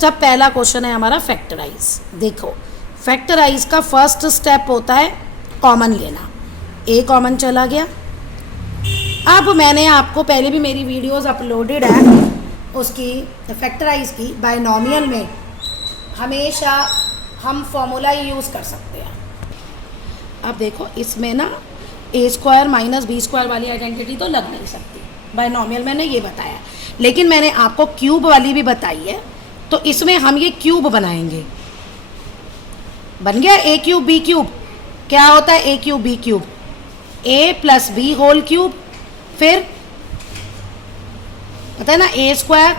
सब पहला क्वेश्चन है हमारा फैक्टराइज। देखो फैक्टराइज का फर्स्ट स्टेप होता है कॉमन लेना। ए कॉमन चला गया। अब मैंने आपको पहले भी मेरी वीडियोस अपलोडेड है उसकी फैक्टराइज की। बायनॉमियल में हमेशा हम फॉर्मूला ही यूज़ कर सकते हैं। अब देखो इसमें ना A square minus B square वाली आइडेंटिटी तो लग नहीं सकती, बायनॉमियल मैंने ये बताया। लेकिन मैंने आपको क्यूब वाली भी बताई है, तो इसमें हम ये क्यूब बनाएंगे। बन गया ए क्यूब बी क्यूब। क्या होता है A cube B cube? A plus B whole cube, फिर पता है ना A square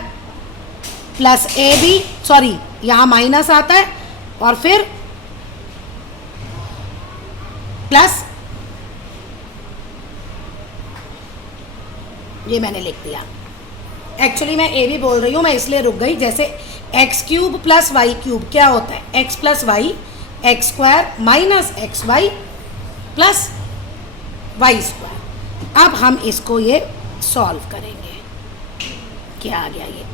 plus A B, sorry यहाँ माइनस आता है, और फिर प्लस, ये मैंने लिख दिया। एक्चुअली मैं ए भी बोल रही हूँ, मैं इसलिए रुक गई। जैसे x cube plus y cube क्या होता है? X plus y, x square minus x y plus y square. अब हम इसको ये सॉल्व करेंगे। क्या आ गया ये?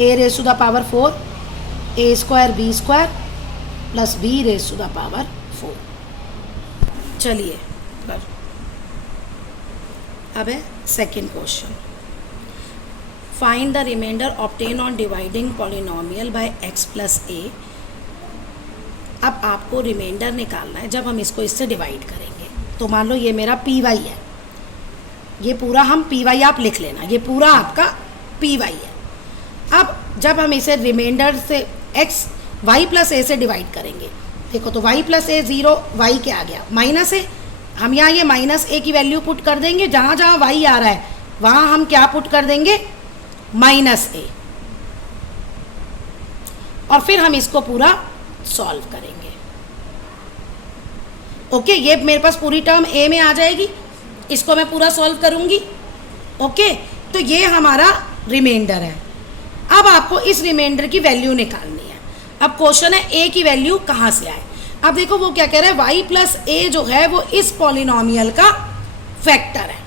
A raise to the power 4 A square B square plus B raise to the power 4। चलिए अब है second question. Find the remainder obtain on dividing polynomial by X plus A. अब आपको रिमाइंडर निकालना है जब हम इसको इससे डिवाइड करेंगे। तो मान लो ये मेरा पी वाई है, ये पूरा हम पी वाई आप लिख लेना, ये पूरा आपका पी वाई है। अब जब हम इसे रिमाइंडर से एक्स वाई प्लस ए से डिवाइड करेंगे, देखो तो वाई प्लस ए 0, वाई क्या आ गया? माइनस ए। हम यहाँ ये माइनस ए की वैल्यू पुट कर देंगे, जहाँ जहाँ वाई आ रहा है वहाँ हम क्या पुट कर देंगे? माइनस ए। और फिर हम इसको पूरा सॉल्व करेंगे। ओके, ये मेरे पास पूरी टर्म ए में आ जाएगी, इसको मैं पूरा सॉल्व करूंगी। ओके, तो ये हमारा रिमाइंडर है। अब आपको इस रिमाइंडर की वैल्यू निकालनी है। अब क्वेश्चन है ए की वैल्यू कहाँ से आए। अब देखो वो क्या कह रहा है, वाई प्लस ए जो है वो इस पॉलिनोमियल का फैक्टर है।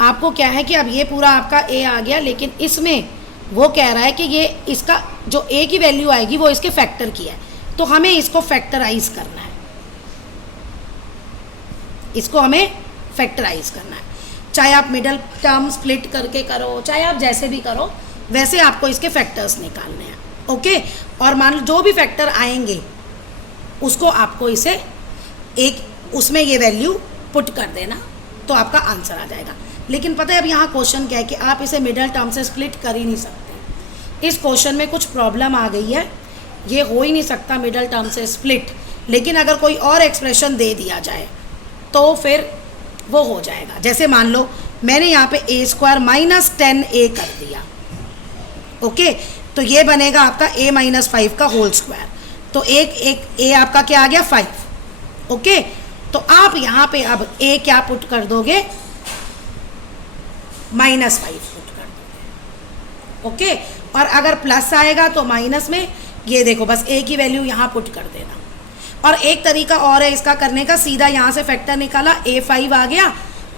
आपको क्या है कि अब ये पूरा आपका ए आ गया, लेकिन इसमें वो कह रहा है कि ये इसका जो ए की वैल्यू आएगी वो इसके फैक्टर की है, तो हमें इसको फैक्टराइज करना है। इसको हमें फैक्टराइज करना है। चाहे आप मिडल टर्म स्प्लिट करके करो, चाहे आप जैसे भी करो, वैसे आपको इसके फैक्टर्स निकालने हैं। ओके, और मान लो जो भी फैक्टर आएंगे उसको आपको इसे एक उसमें ये वैल्यू पुट कर देना, तो आपका आंसर आ जाएगा। लेकिन पता है अब यहाँ क्वेश्चन क्या है कि आप इसे मिडल टर्म से स्प्लिट कर ही नहीं सकते। इस क्वेश्चन में कुछ प्रॉब्लम आ गई है, ये हो ही नहीं सकता मिडल टर्म से स्प्लिट। लेकिन अगर कोई और एक्सप्रेशन दे दिया जाए तो फिर वो हो जाएगा। जैसे मान लो मैंने यहाँ पे ए स्क्वायर माइनस 10a कर दिया। ओके, तो ये बनेगा आपका a माइनस 5 का होल स्क्वायर। तो एक a आपका क्या आ गया? 5। ओके, तो आप यहाँ पे अब a क्या पुट कर दोगे? -5 पुट कर दोगे। ओके, और अगर प्लस आएगा तो माइनस में ये देखो बस a की वैल्यू यहाँ पुट कर देना। और एक तरीका और है इसका करने का, सीधा यहाँ से फैक्टर निकाला, a5 आ गया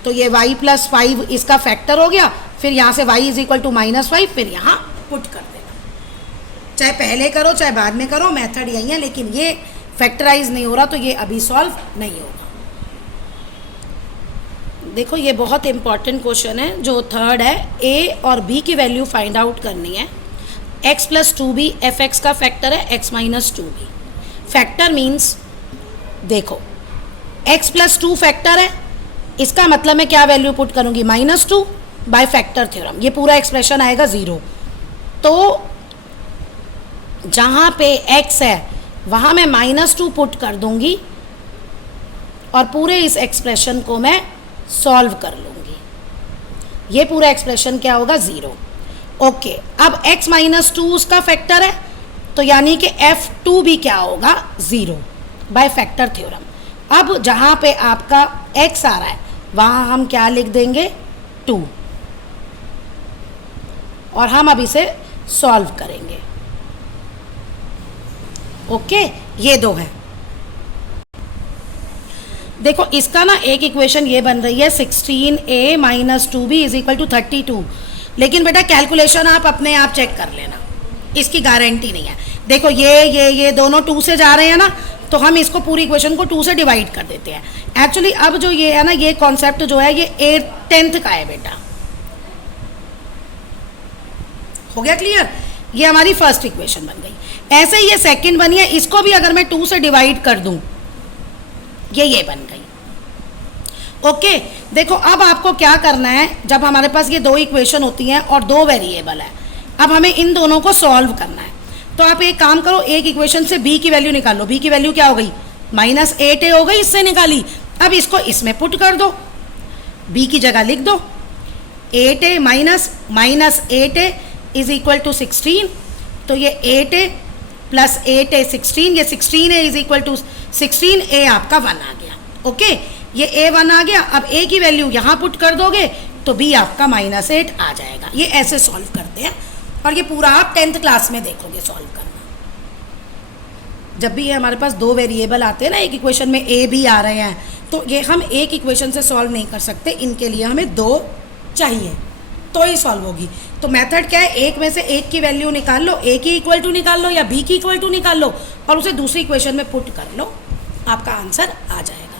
तो ये y प्लस 5 इसका फैक्टर हो गया। फिर यहाँ से y इज इक्वल टू -5, फिर यहाँ पुट कर देना। चाहे पहले करो चाहे बाद में करो, मेथड यही है। लेकिन ये फैक्टराइज नहीं हो रहा तो ये अभी सॉल्व नहीं होगा। देखो ये बहुत इंपॉर्टेंट क्वेश्चन है जो थर्ड है। a और b की वैल्यू फाइंड आउट करनी है। x प्लस 2b fx का फैक्टर है x minus 2b। Factor means देखो x प्लस 2 फैक्टर है, इसका मतलब मैं क्या वैल्यू पुट करूंगी? -2 बाय फैक्टर थ्योरम। ये पूरा एक्सप्रेशन आएगा 0। तो जहाँ पे x है वहाँ मैं -2 पुट कर दूंगी और पूरे इस एक्सप्रेशन को मैं सॉल्व कर लूँगी। ये पूरा एक्सप्रेशन क्या होगा? 0। ओके, अब x माइनस 2 उसका फैक्टर है, तो यानी कि f2 भी क्या होगा? 0 बाय फैक्टर थ्योरम। अब जहाँ पे आपका x आ रहा है वहाँ हम क्या लिख देंगे? 2। और हम अब इसे सॉल्व करेंगे। ओके, ये दो है। देखो इसका ना एक इक्वेशन ये बन रही है 16a minus 2b is equal to 32। लेकिन बेटा कैलकुलेशन आप अपने आप चेक कर लेना, इसकी गारंटी नहीं है। देखो ये दोनों 2 से जा रहे हैं ना, तो हम इसको पूरी इक्वेशन को 2 से डिवाइड कर देते हैं। एक्चुअली अब जो ये है ना, ये कॉन्सेप्ट जो है ये 10th का है बेटा। हो गया क्लियर? ये हमारी फर्स्ट इक्वेशन बन गई। ऐसे ही ये सेकंड बनी है, इसको भी अगर मैं 2 से डिवाइड कर दूं, ये बन गई। ओके देखो अब आपको क्या करना है, जब हमारे पास ये 2 इक्वेशन होती हैं और 2 वेरिएबल है, अब हमें इन दोनों को सॉल्व करना है। तो आप एक काम करो, एक इक्वेशन से b की वैल्यू निकालो। b की वैल्यू क्या हो गई? -8a हो गई, इससे निकाली। अब इसको इसमें पुट कर दो, b की जगह लिख दो 8a minus 8a is equal to 16। तो ये 8a प्लस 8a 16, ये 16a is equal to 16a आपका 1 आ गया। ओके ये a 1 आ गया। अब a की वैल्यू यहाँ पुट कर दोगे तो b आपका -8 आ जाएगा। ये ऐसे सॉल्व करते हैं और ये पूरा आप 10th क्लास में देखोगे सॉल्व करना। जब भी ये हमारे पास 2 वेरिएबल आते हैं ना, एक इक्वेशन में a b आ रहे हैं, तो ये हम एक इक्वेशन से सॉल्व नहीं कर सकते, इनके लिए हमें 2 चाहिए तो ही सॉल्व होगी। तो मेथड क्या है, एक में से एक की वैल्यू निकाल लो, a की इक्वल टू निकाल लो या b की इक्वल टू निकाल लो और उसे दूसरी इक्वेशन में पुट कर लो, आपका आंसर आ जाएगा।